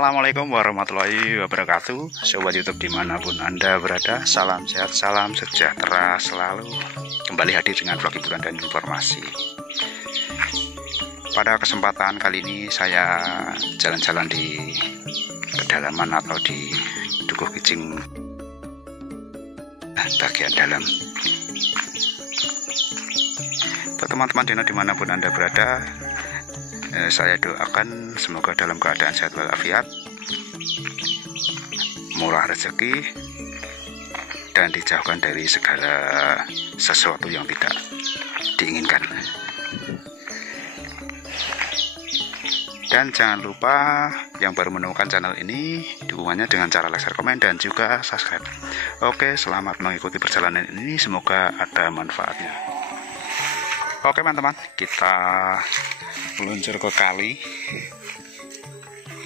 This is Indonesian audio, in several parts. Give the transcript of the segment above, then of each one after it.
Assalamualaikum warahmatullahi wabarakatuh. Sobat YouTube dimanapun Anda berada, salam sehat, salam sejahtera selalu. Kembali hadir dengan vlog hiburan dan informasi. Pada kesempatan kali ini saya jalan-jalan di pedalaman atau di Dukuh Kijing bagian dalam. Buat teman-teman dimanapun Anda berada, saya doakan semoga dalam keadaan sehat walafiat, murah rezeki, dan dijauhkan dari segala sesuatu yang tidak diinginkan. Dan jangan lupa yang baru menemukan channel ini, dukungannya dengan cara like, share, komen, dan juga subscribe. Oke, selamat mengikuti perjalanan ini, semoga ada manfaatnya. Oke teman-teman, kita meluncur ke kali.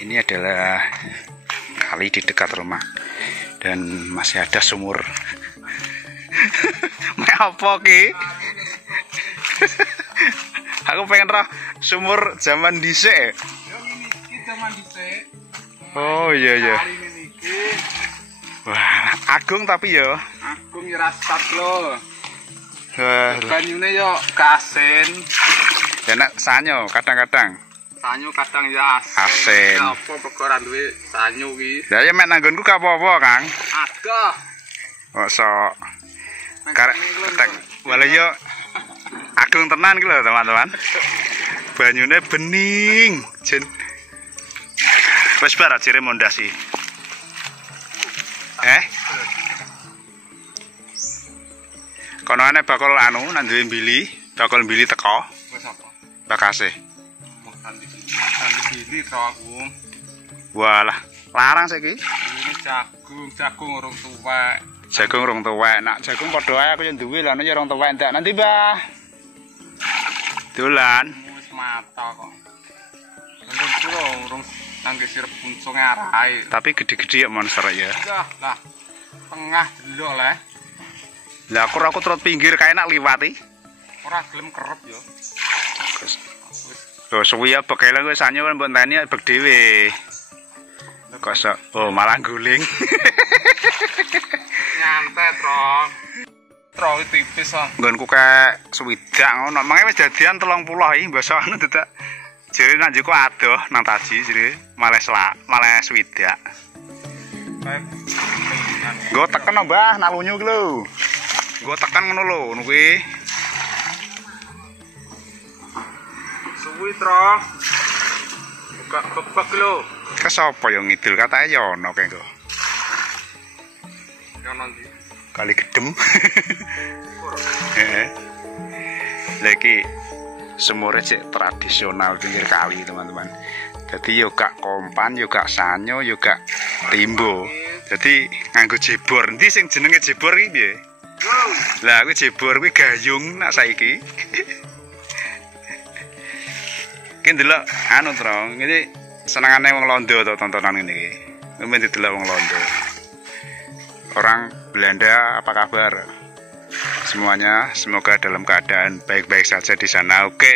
Ini adalah kali di dekat rumah dan masih ada sumur. Apa ki? Aku pengen roh sumur zaman dhisik. Oh iya. Wah, agung tapi ya. Agung ya rasat lho. Banyune yo kasen. Ya nak sanyo kadang-kadang. Sanyo kadang ya asin. Apa perkara duwe sanyo ki? Lah ya mek nanggonku gak apa-apa, Kang. Aduh. Mosok karek wale yo agung tenan ki lho, teman-teman. Banyune bening, jen. Wis bar ajire mondasi. Kono ana bakal anu nang duwe mbili, bakal mbili teko. Wis apa? Bakase. Nanti mbili to aku. Walah, larang saiki. Ini jagung urung tuwek. Jagung urung tuwek. Nak jagung padha ae aku yo duwe lho, ya urung tuwek ndak. Nanti, Mbah. Dolan. Wis mata kok. Urung nangge sirep bunsunge arahe. Tapi gede-gede ya monster ya. Lah. Tengah delok le. Lah aku terus pinggir kae nak liwati. Ora gelem kerep yo. Lho suwi ya bekele wis sanyo mbok enteni bek dhewe. Kosok. Oh, malah guling. Nyantet, Tro. Tro tipis ah. Nggonku kek swidak ngono. Mangke wis jadian 30 iki basa anu dadak. Jere nang jeko adoh nang taji jere malah swidak. Nggo teken Mbah nak lunyu ki lho. Nggo tekan ngono lho ngono kuwi. Suwi, Tro. Buka bebek lho. Ke sapa yo ngidul katanya yo ono kek nggo. Ono ndi? Kali gedem. Heeh. Lagi sumur cek tradisional pinggir kali, teman-teman. Jadi yo gak kompan, yo gak sanyo, yo gak timbo. Jadi nganggo jebor. Endi sing jenenge jebor iki piye? Lah kuwi jebor kuwi gayung nak saiki. Ki ndelok anu Tro, iki senengane wong Londo to tontonan ngene iki. Kuwi didelok wong Londo. Orang Belanda apa kabar? Semuanya semoga dalam keadaan baik-baik saja di sana. Oke.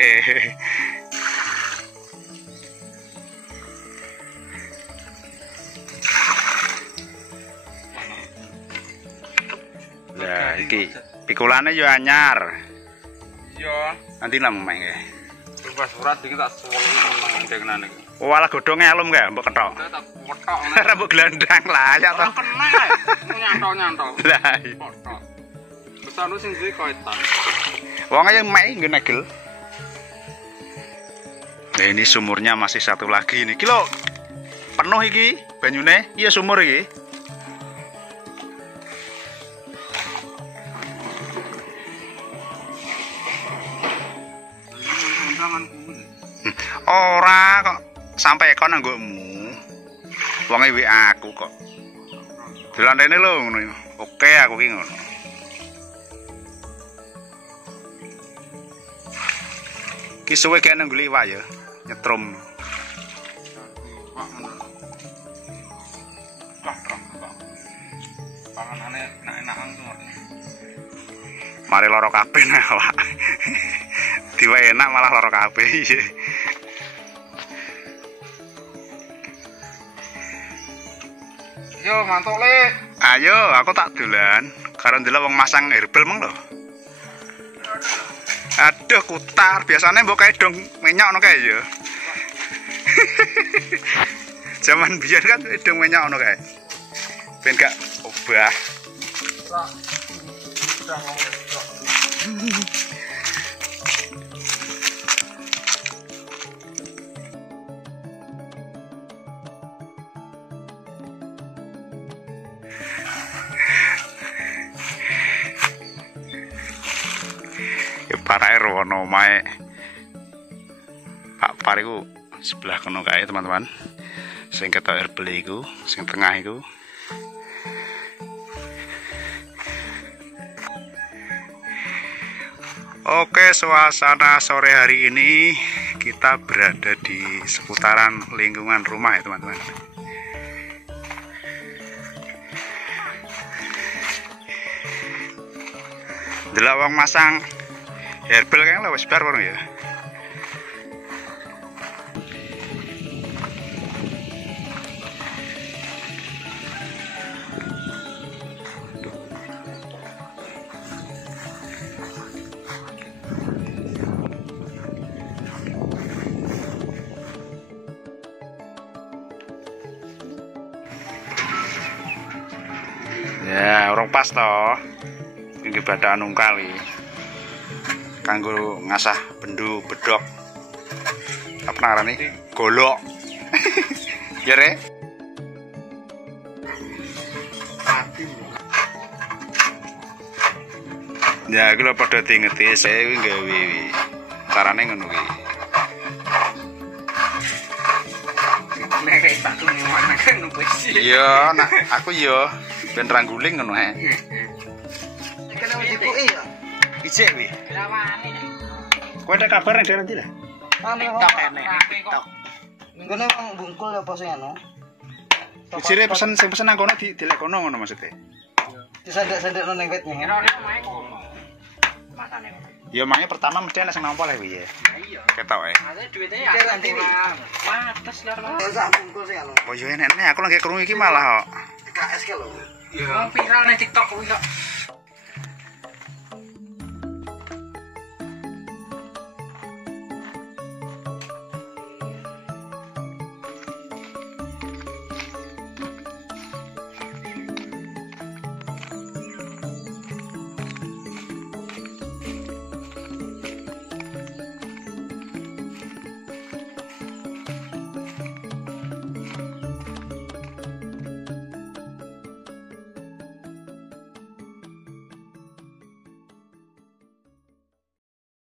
Lah iki pikulane yo anyar. Iya. Nanti nang mek nggih. Bebas surat iki tak suweli nang dengenane iki. Walah godhong elum kae mbok ketok. Tak potok. Ora mbok glandang lah ya to. Kena. Nyantol. Lah iya. Potok. Besar sing duwe koetan. Wong aja mek nggo negel. Nah ini sumurnya masih satu lagi nih. Kilo penuh iki banyune. Iya sumur iki. Ora kok sampai kon anggokmu. Wonge WA aku kok. Dolan rene lho ngono. Oke aku ki ngono. Ki suwe gek nang golek iwak ya, nyetrum. Panganane enak-enakan tuh. Mari loro kabeh awak. Diwe enak malah loro kabeh. Yo mantuk le. Ayo, aku tak dolan. Karo ndelok wong masang herbal meng lho. Aduh, kutar. Biasanya mbok kae dong menyok ngono kae ya. Zaman biyen kan dong menyok ngono kae. Ben gak obah. Ya parae rono omahe Pak Par iku sebelah kono kae teman-teman. Sing ketok herbal iku, sing tengah iku. Oke, suasana sore hari ini kita berada di seputaran lingkungan rumah ya teman-teman. Delok wong masang herbal kan wis bar ngono ya. Ya, orang pas toh. Iki badak anung kali. Kanggo ngasah bendu bedok. Apa ngarane? Golok. Ya re. Ya iki lho padha dingeti saya iki gawe carane ngono iki. Nek tak tunuan kan wis. Iya, nak aku yo ben rangguling ngono ae. Kena dipuki ya. Ijek wi. Rawane. Kowe ada kabar nek nanti lah. TikTok enek. TikTok. Ngene wong bungkul apa sing anu? Ujire pesen sing pesen nang kono dilek kono ngono maksudnya. Disandek-sandekno ning wit ning. Ora omahe kono. Matane. Ya maknya pertama mesti ana sing nampa lah kuwi ya. Iya. Ketok ae. Ada duwite ya. Wates lah. Sak bungkul sing anu. Oh yo enek aku lagi krungu iki malah kok. KS ke lho. Ya viral ning TikTok kuwi kok.